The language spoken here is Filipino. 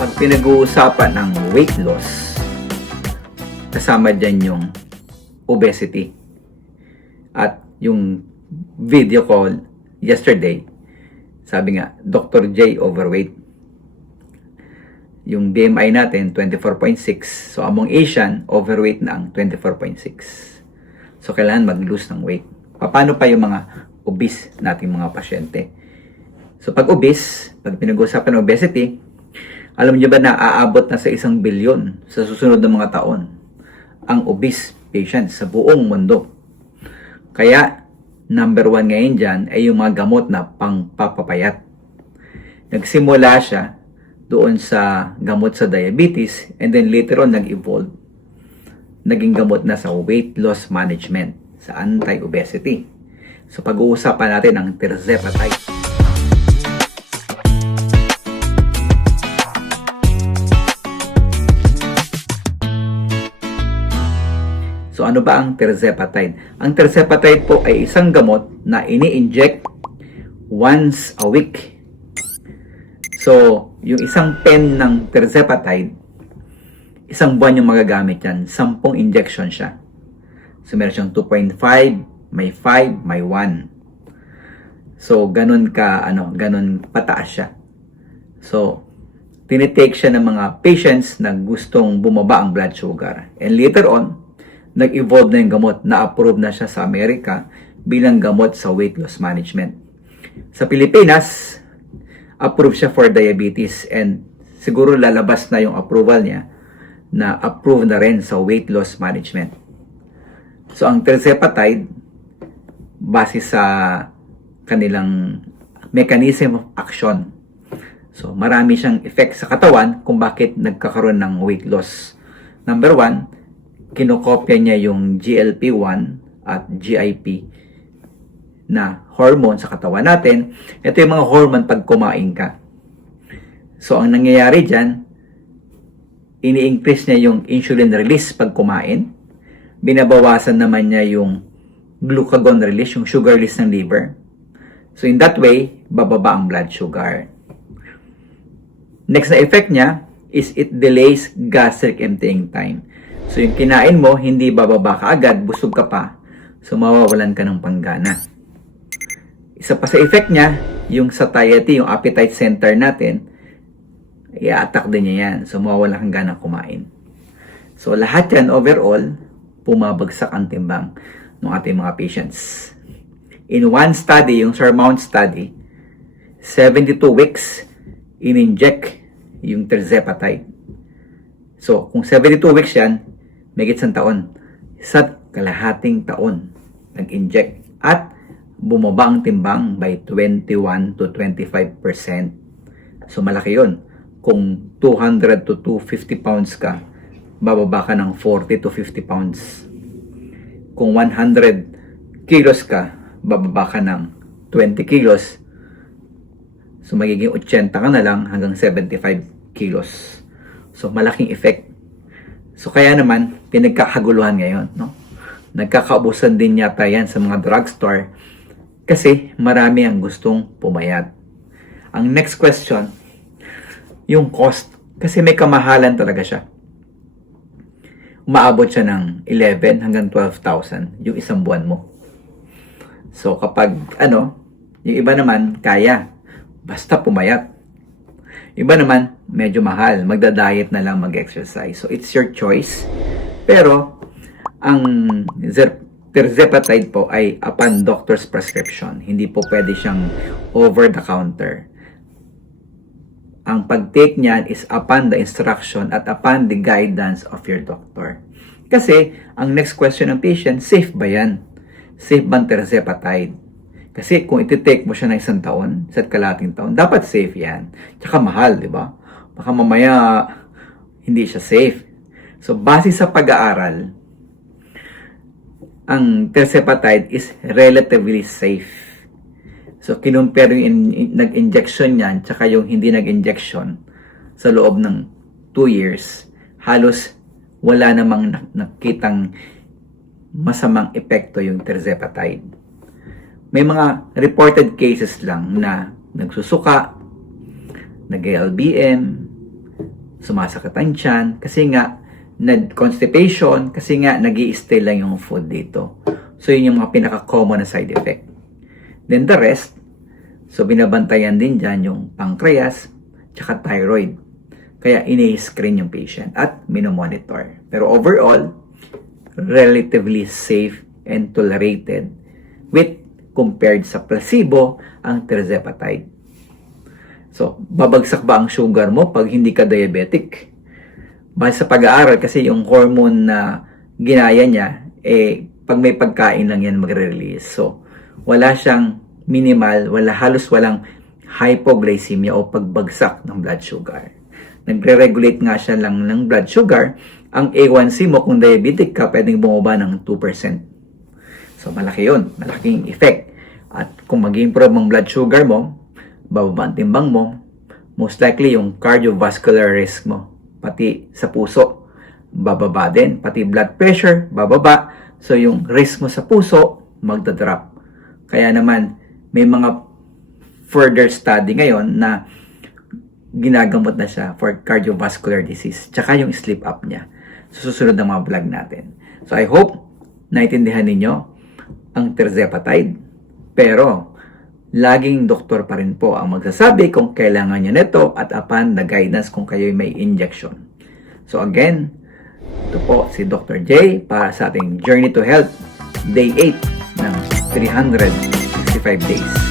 Pag pinag-uusapan ng weight loss, kasama dyan yung obesity. At yung video call yesterday, sabi nga, Dr. J overweight. Yung BMI natin, 24.6. So, among Asian, overweight na ang 24.6. So, kailangan mag-lose ng weight. Paano pa yung mga obese nating mga pasyente? So, pag obese, pag pinag-uusapan ng obesity, alam niyo ba na aabot na sa 1 bilyon sa susunod na mga taon ang obese patients sa buong mundo. Kaya, number 1 ngayon dyan ay yung mga gamot na pangpapapayat. Nagsimula siya doon sa gamot sa diabetes and then later on nag-evolve. Naging gamot na sa weight loss management, sa anti-obesity. So pag-uusapan natin ang tirzepatide. So ano ba ang tirzepatide? Ang tirzepatide po ay isang gamot na ini-inject once a week. So, yung isang pen ng tirzepatide, isang buwan yung magagamit yan. 10 injection siya. So, meron siyang 2.5, may 5, may 1. So, ganun pataas siya. So, tinitake siya ng mga patients na gustong bumaba ang blood sugar. And later on, nag-evolve na yung gamot. Na-approve na siya sa Amerika bilang gamot sa weight loss management. Sa Pilipinas, approved siya for diabetes and siguro lalabas na yung approval niya na approved na rin sa weight loss management. So, ang tirzepatide, base sa kanilang mechanism of action. So, marami siyang effect sa katawan kung bakit nagkakaroon ng weight loss. Number 1, kinokopya niya yung GLP-1 at GIP na hormone sa katawan natin. Ito yung mga hormone pag kumain ka. So, ang nangyayari dyan, ini-increase niya yung insulin release pag kumain. Binabawasan naman niya yung glucagon release, yung sugar release ng liver. So, in that way, bababa ang blood sugar. Next na effect niya is it delays gastric emptying time. So, yung kinain mo, hindi bababa ka agad, busog ka pa. So, mawawalan ka ng panggana. Isa pa sa effect niya, yung satiety, yung appetite center natin, i-attack din niya yan. So, mawawala kang gana kumain. So, lahat yan overall, pumabagsak ang timbang ng ating mga patients. In one study, yung SURMOUNT study, 72 weeks, in-inject yung tirzepatide. So, kung 72 weeks yan, may isang taon. Isa't kalahating taon, nag-inject. At bumaba ang timbang by 21 to 25%. So, malaki yun. Kung 200 to 250 pounds ka, bababa ka ng 40 to 50 pounds. Kung 100 kilos ka, bababa ka ng 20 kilos. So, magiging 80 ka na lang hanggang 75 kilos. So, malaking effect. So, kaya naman, pinagkakaguluhan ngayon, no? Nagkakaubusan din yata yan sa mga drugstore kasi marami ang gustong pumayat. Ang next question, yung cost. Kasi may kamahalan talaga siya. Umaabot siya ng 11 hanggang 12,000 yung isang buwan mo. So kapag yung iba naman kaya, basta pumayat. Iba naman, medyo mahal. Magda-diet na lang, mag-exercise. So it's your choice. Pero, ang tirzepatide po ay upon doctor's prescription. Hindi po pwede siyang over the counter. Ang pag-take niyan is upon the instruction at upon the guidance of your doctor. Kasi, ang next question ng patient, safe ba yan? Safe ba ang tirzepatide? Kasi kung iti-take mo siya ng 1 taon, 1 kalahating taon, dapat safe yan. Tsaka mahal, di ba? Baka mamaya hindi siya safe. So, base sa pag-aaral, ang tirzepatide is relatively safe. So, kinumpare yung nag-injection niyan tsaka yung hindi nag-injection sa loob ng 2 years, halos wala namang nakitang masamang epekto yung tirzepatide. May mga reported cases lang na nagsusuka, nag-LBM, sumasakit ang tiyan, kasi nga, constipation, kasi nga, nag-i-stay lang yung food dito. So, yun yung mga pinaka-common na side effect. Then the rest, so binabantayan din dyan yung pancreas, tsaka thyroid. Kaya ini-screen yung patient at minomonitor. Pero overall, relatively safe and tolerated with compared sa placebo ang tirzepatide. So, babagsak ba ang sugar mo pag hindi ka diabetic? Base sa pag-aaral, kasi yung hormone na ginaya niya, pag may pagkain lang yan magre-release. So, wala siyang minimal, halos walang hypoglycemia o pagbagsak ng blood sugar. Nagre-regulate nga siya lang ng blood sugar. Ang A1C mo, kung diabetic ka, pwedeng bumaba ng 2%. So, malaki yun. Malaking effect. At kung mag-improve ang blood sugar mo, bababa ang timbang mo, most likely yung cardiovascular risk mo, pati sa puso, bababa din. Pati blood pressure, bababa. So, yung risk mo sa puso, magdadrop. Kaya naman, may mga further study ngayon na ginagamot na siya for cardiovascular disease. Tsaka yung sleep apnea. So, susunod ng mga vlog natin. So, I hope naintindihan ninyo ang tirzepatide. Pero, laging doktor pa rin po ang magsasabi kung kailangan nyo nito at upon the guidance kung kayo may injection. So, again, ito po si Dr. J para sa ating Journey to Health Day 8 ng 365 days.